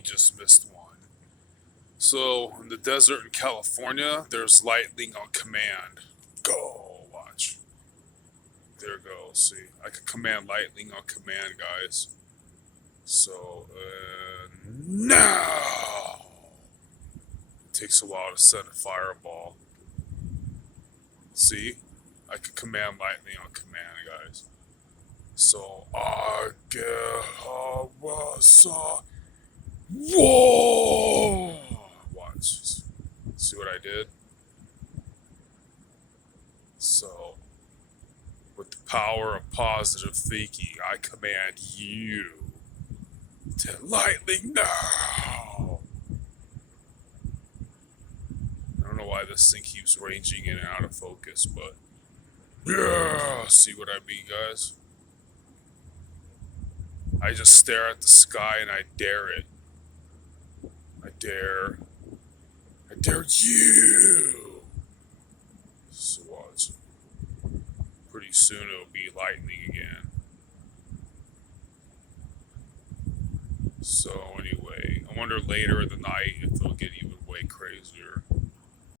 we just missed one. So, in the desert in California, there's lightning on command. Go, watch. There it goes. See, I can command lightning on command, guys. So, now! It takes a while to set a fireball. See? I can command lightning on command, guys. So, Agawasa. Whoa! Watch. See what I did? So, with the power of positive thinking, I command you to lightning now! I don't know why this thing keeps ranging in and out of focus, but yeah, see what I mean, guys? I just stare at the sky and I dare it. I dare you. So watch. Pretty soon it'll be lightning again. So anyway, I wonder later in the night if it'll get even way crazier.